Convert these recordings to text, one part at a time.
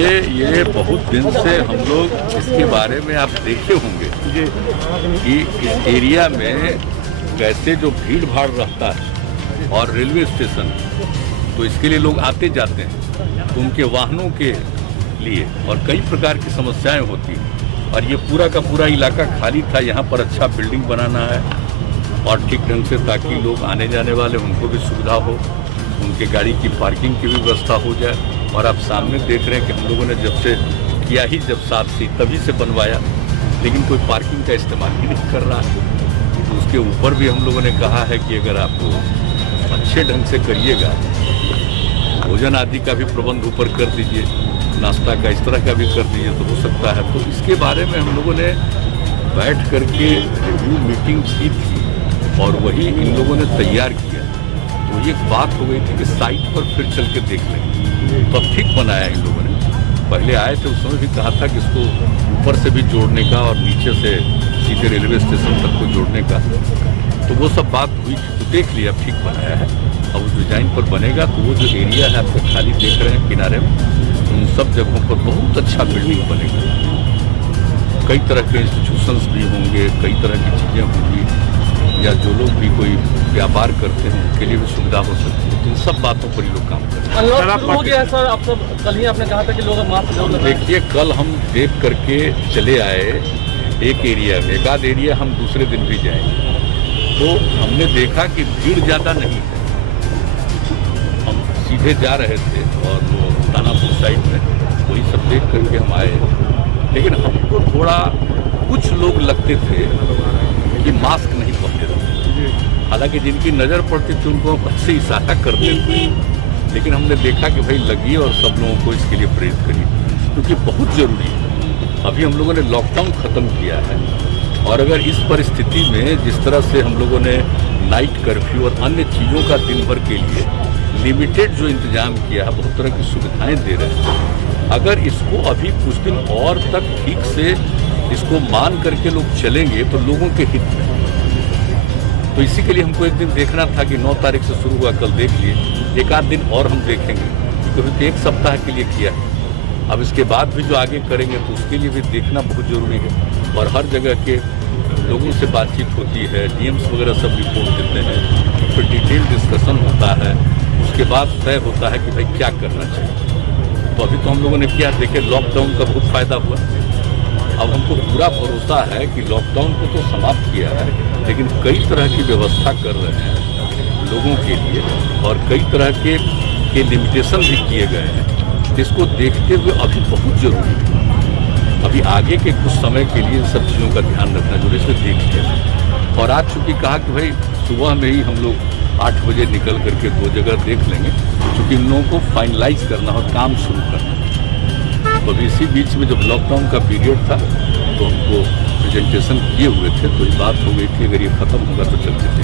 ये बहुत दिन से हम लोग इसके बारे में आप देखे होंगे कि इस एरिया में कैसे जो भीड़ भाड़ रहता है और रेलवे स्टेशन, तो इसके लिए लोग आते जाते हैं, तो उनके वाहनों के लिए और कई प्रकार की समस्याएं होती हैं। और ये पूरा का पूरा इलाका खाली था, यहाँ पर अच्छा बिल्डिंग बनाना है और ठीक ढंग से, ताकि लोग आने जाने वाले उनको भी सुविधा हो, उनके गाड़ी की पार्किंग की भी व्यवस्था हो जाए। और आप सामने देख रहे हैं कि हम लोगों ने जब से किया ही जब 7 से तभी से बनवाया, लेकिन कोई पार्किंग का इस्तेमाल ही नहीं कर रहा है। तो उसके ऊपर भी हम लोगों ने कहा है कि अगर आप अच्छे ढंग से करिएगा, भोजन आदि का भी प्रबंध ऊपर कर दीजिए, नाश्ता का इस तरह का भी कर दीजिए तो हो सकता है। तो इसके बारे में हम लोगों ने बैठ करके रिव्यू मीटिंग की थी और वही इन लोगों ने तैयार किया। तो ये बात हो गई थी कि साइट पर फिर चल के देख लेंगे, तो अब ठीक बनाया इन लोगों ने। पहले आए थे उस समय भी कहा था कि इसको ऊपर से भी जोड़ने का और नीचे से सीधे रेलवे स्टेशन तक को जोड़ने का, तो वो सब बात हुई थी। तो देख लिया, ठीक बनाया है। अब उस डिज़ाइन पर बनेगा तो वो जो एरिया है आपको खाली देख रहे हैं किनारे में, उन सब जगहों पर बहुत अच्छा बिल्डिंग बनेगा। कई तरह के इंस्टीट्यूशंस भी होंगे, कई तरह की चीज़ें होंगी, या जो लोग भी कोई व्यापार करते हैं उनके लिए भी सुविधा हो सकती है। तो इन सब बातों पर ही लोग काम करते हैं। अनलॉक हो गया है सर, अब सब कल ही आपने कहा था कि लोग मास्क जरूर लगाएं। देखिए, कल हम देख करके चले आए एक एरिया में, एक आध एरिया हम दूसरे दिन भी जाएंगे, तो हमने देखा कि भीड़ ज़्यादा नहीं है। हम सीधे जा रहे थे और वो दानापुर साइड में वही सब देख करके हम आए, लेकिन हमको थोड़ा कुछ लोग लगते थे कि मास्क नहीं पहने थे। हालांकि जिनकी नज़र पड़ती थी उनको हम अच्छे इशारा करते थे, लेकिन हमने देखा कि भाई लगिए और सब लोगों को इसके लिए प्रेरित करिए, क्योंकि बहुत ज़रूरी है। अभी हम लोगों ने लॉकडाउन ख़त्म किया है और अगर इस परिस्थिति में जिस तरह से हम लोगों ने नाइट कर्फ्यू और अन्य चीज़ों का दिन भर के लिए लिमिटेड जो इंतज़ाम किया है, बहुत तरह की सुविधाएँ दे रहे हैं, अगर इसको अभी कुछ दिन और तक ठीक से इसको मान करके लोग चलेंगे तो लोगों के हित में। तो इसी के लिए हमको एक दिन देखना था कि 9 तारीख से शुरू हुआ, कल देख लिए, एक आध दिन और हम देखेंगे, क्योंकि 1 सप्ताह के लिए किया है। अब इसके बाद भी जो आगे करेंगे तो उसके लिए भी देखना बहुत ज़रूरी है। और हर जगह के लोगों से बातचीत होती है, डीएम्स वगैरह सब रिपोर्ट देते हैं, फिर डिटेल डिस्कशन होता है, उसके बाद तय होता है कि भाई क्या करना चाहिए। तो अभी तो हम लोगों ने किया, देखिए लॉकडाउन का बहुत फ़ायदा हुआ। अब हमको पूरा भरोसा है कि लॉकडाउन को तो समाप्त किया है, लेकिन कई तरह की व्यवस्था कर रहे हैं लोगों के लिए और कई तरह के लिमिटेशन भी किए गए हैं। इसको देखते हुए अभी बहुत ज़रूरी है, अभी आगे के कुछ समय के लिए सब चीज़ों का ध्यान रखना जरूरी है। देख लिया और आज चूँकि कहा कि भाई सुबह में ही हम लोग 8 बजे निकल करके 2 जगह देख लेंगे, क्योंकि इन लोगों को फाइनलाइज करना और काम शुरू करना। तो अभी इसी बीच में जब लॉकडाउन का पीरियड था तो हमको प्रेजेंटेशन किए हुए थे, तो ये बात हो गई थी अगर ये ख़त्म होगा तो चलते थे,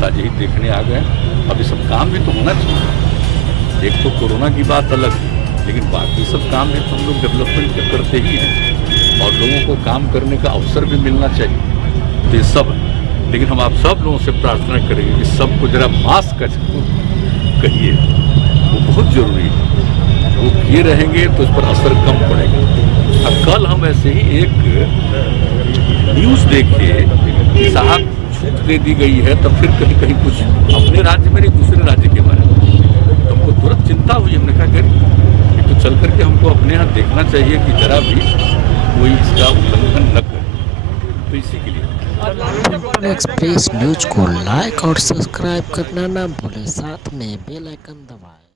ताज़ा ही देखने आ गए। अब ये सब काम भी तो होना चाहिए। एक तो कोरोना की बात अलग है, लेकिन बाकी सब काम है तो हम लोग डेवलपमेंट तो करते ही हैं और लोगों को काम करने का अवसर भी मिलना चाहिए। तो ये सब है, लेकिन हम आप सब लोगों से प्रार्थना करेंगे कि सबको जरा मास्क का कहिए, वो बहुत ज़रूरी है। वो किए रहेंगे तो इस पर असर कम पड़ेगा। अब कल हम ऐसे ही एक न्यूज़ देखे कि साहब छूट दे दी गई है, तब फिर कहीं कहीं कुछ अपने राज्य में नहीं दूसरे राज्य के बारे में, तो हमको तुरंत चिंता हुई। हमने कहा कि तो चल करके हमको अपने यहाँ देखना चाहिए कि जरा भी कोई इसका उल्लंघन न करे। तो इसी के लिए एक्सप्रेस न्यूज को लाइक और सब्सक्राइब करना ना भूलें, साथ में बेल आइकन दबाएं।